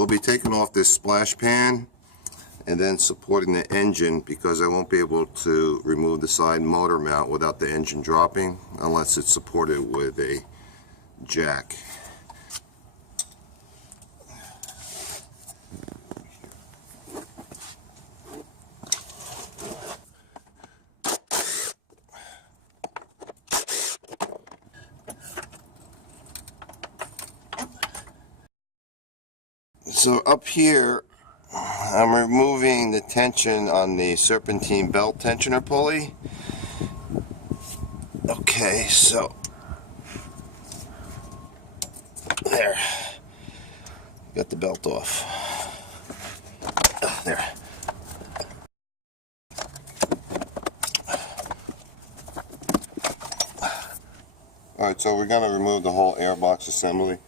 We'll be taking off this splash pan and then supporting the engine, because I won't be able to remove the side motor mount without the engine dropping unless it's supported with a jack. So up here, I'm removing the tension on the serpentine belt tensioner pulley. Okay, so there, got the belt off. There. Alright, so we're going to remove the whole airbox assembly.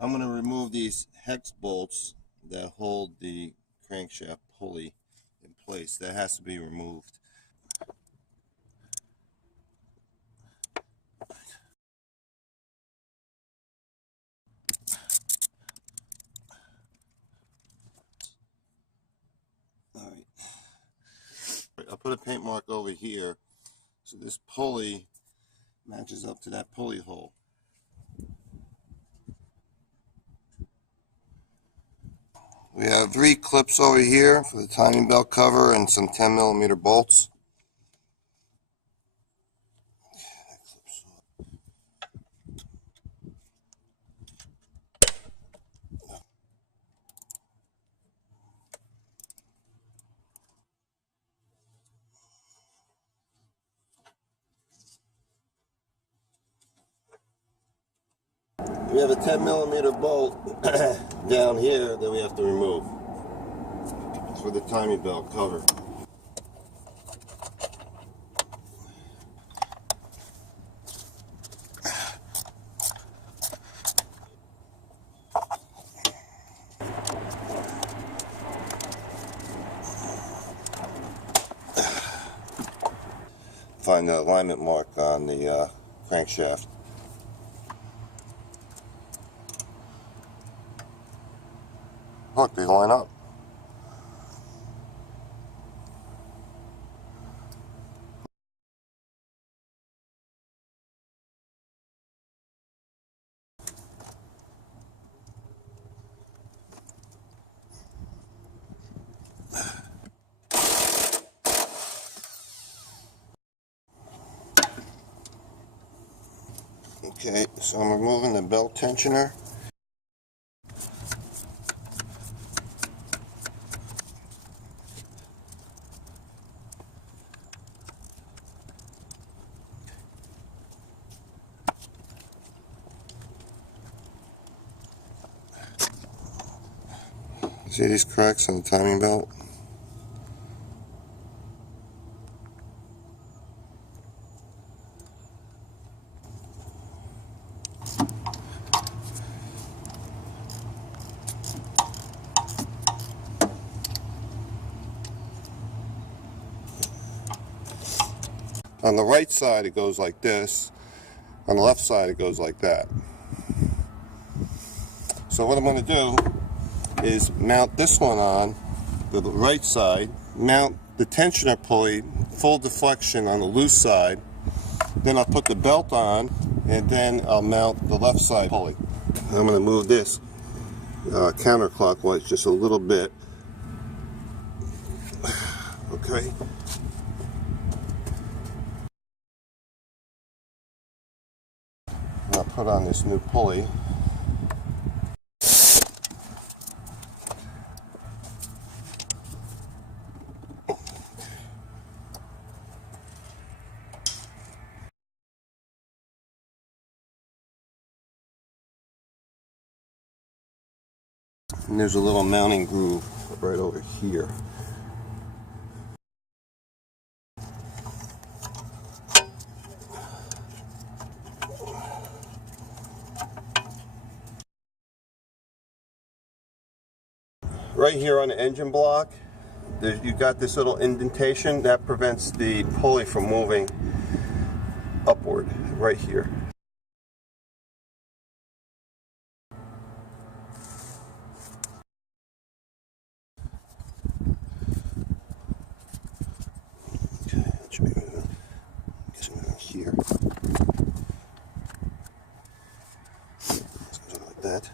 I'm going to remove these hex bolts that hold the crankshaft pulley in place. That has to be removed. Alright. I'll put a paint mark over here so this pulley matches up to that pulley hole. We have 3 clips over here for the timing belt cover and some 10mm bolts. We have a 10mm bolt down here that we have to remove for the timing belt cover. Find the alignment mark on the crankshaft. Look, they line up. Okay, so I'm removing the belt tensioner. See these cracks on the timing belt? On the right side it goes like this, on the left side it goes like that. So what I'm going to do is mount this one on the right side, mount the tensioner pulley full deflection on the loose side, then I'll put the belt on, and then I'll mount the left side pulley. I'm going to move this counterclockwise just a little bit. Okay. I'll put on this new pulley. And there's a little mounting groove right over here. Right here on the engine block, you've got this little indentation that prevents the pulley from moving upward, right here. Okay, that should be around here. Something like that.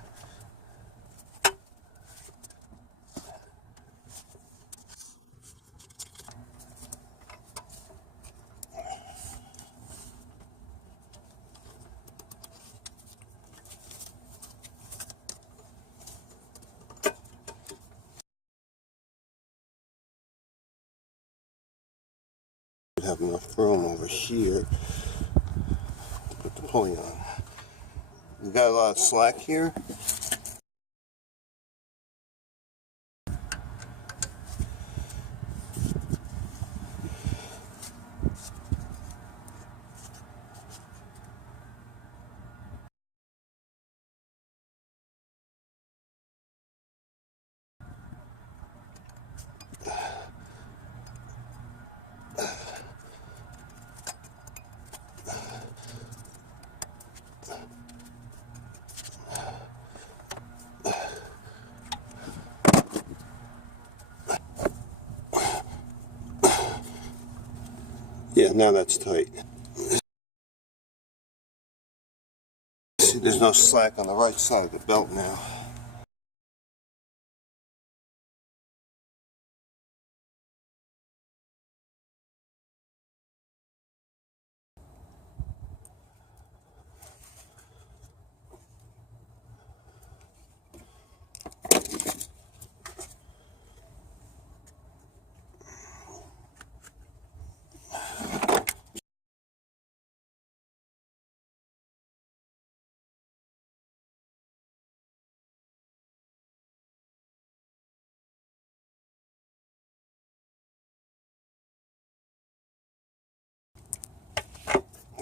Have enough room over here to put the pulley on. We've got a lot of slack here. Yeah, now that's tight. See, there's no slack on the right side of the belt now.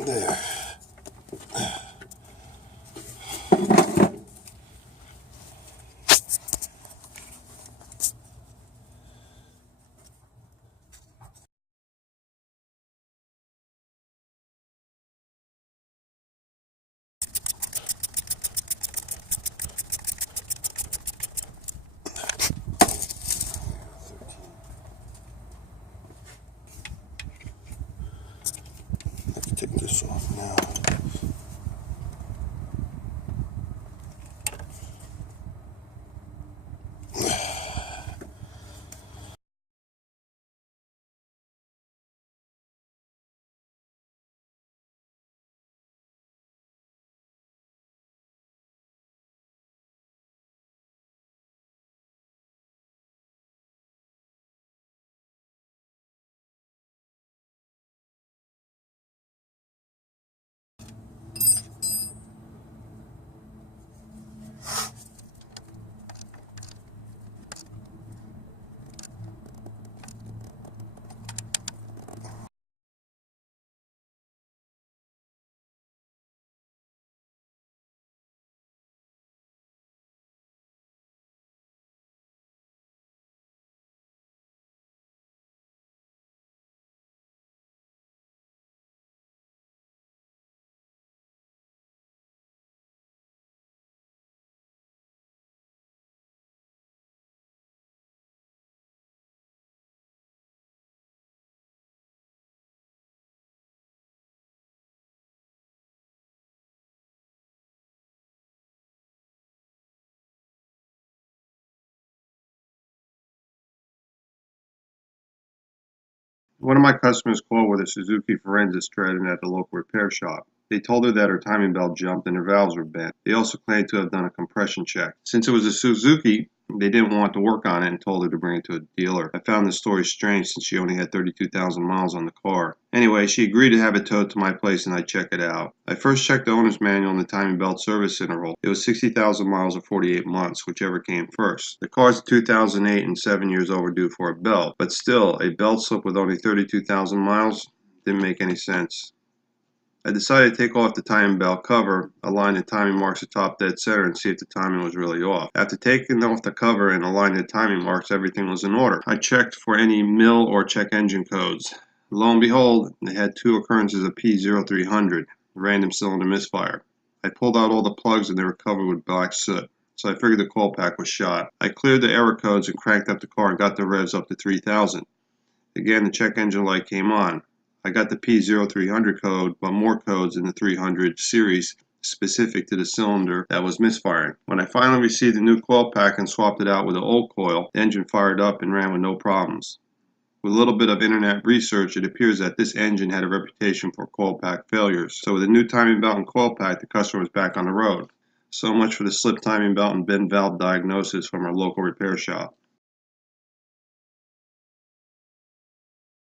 There. Let's take this off now. One of my customers called with a Suzuki Forenza stranded at the local repair shop. They told her that her timing belt jumped and her valves were bent. They also claimed to have done a compression check. Since it was a Suzuki, They didn't want to work on it and told her to bring it to a dealer. I found this story strange since she only had 32,000 miles on the car. Anyway, she agreed to have it towed to my place and I'd check it out. I first checked the owner's manual and the timing belt service interval. It was 60,000 miles or 48 months, whichever came first. The car's 2008 and 7 years overdue for a belt, but still, a belt slip with only 32,000 miles didn't make any sense. I decided to take off the timing belt cover, align the timing marks atop dead center, and see if the timing was really off. After taking off the cover and aligning the timing marks, everything was in order. I checked for any mill or check engine codes. Lo and behold, they had 2 occurrences of P0300, random cylinder misfire. I pulled out all the plugs and they were covered with black soot, so I figured the coil pack was shot. I cleared the error codes and cranked up the car and got the revs up to 3,000. Again, the check engine light came on. I got the P0300 code, but more codes in the 300 series specific to the cylinder that was misfiring. When I finally received the new coil pack and swapped it out with the old coil, the engine fired up and ran with no problems. With a little bit of internet research, it appears that this engine had a reputation for coil pack failures. So with a new timing belt and coil pack, the customer was back on the road. So much for the slip timing belt and bend valve diagnosis from our local repair shop.